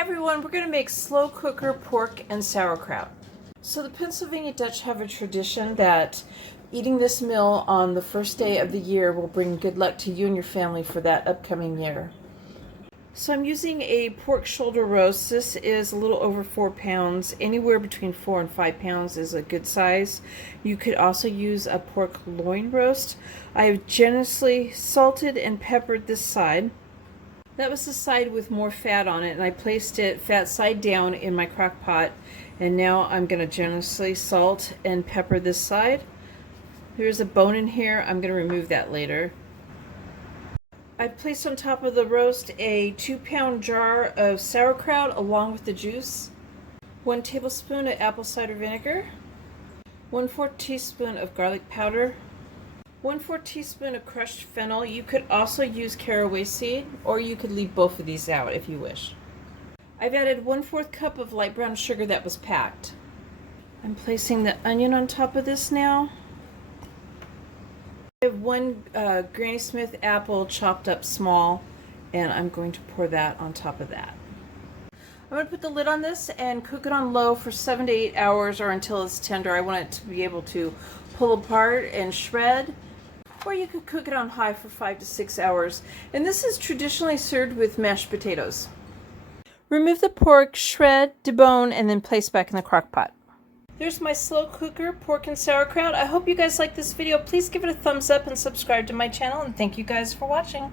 Hi everyone, we're going to make slow cooker pork and sauerkraut. So the Pennsylvania Dutch have a tradition that eating this meal on the first day of the year will bring good luck to you and your family for that upcoming year. So I'm using a pork shoulder roast. This is a little over 4 pounds. Anywhere between 4 and 5 pounds is a good size. You could also use a pork loin roast. I have generously salted and peppered this side. That was the side with more fat on it, and I placed it fat side down in my crock pot, and now I'm going to generously salt and pepper this side. There's a bone in here. I'm going to remove that later. I've placed on top of the roast a 2-pound jar of sauerkraut along with the juice, 1 tablespoon of apple cider vinegar, 1/4 teaspoon of garlic powder, 1/4 teaspoon of crushed fennel. You could also use caraway seed, or you could leave both of these out if you wish. I've added 1/4 cup of light brown sugar that was packed. I'm placing the onion on top of this now. I have 1 Granny Smith apple chopped up small, and I'm going to pour that on top of that. I'm going to put the lid on this and cook it on low for 7 to 8 hours or until it's tender. I want it to be able to pull apart and shred. Or you could cook it on high for 5 to 6 hours. And this is traditionally served with mashed potatoes. Remove the pork, shred, debone, and then place back in the crock pot. There's my slow cooker pork and sauerkraut. I hope you guys like this video. Please give it a thumbs up and subscribe to my channel, and thank you guys for watching.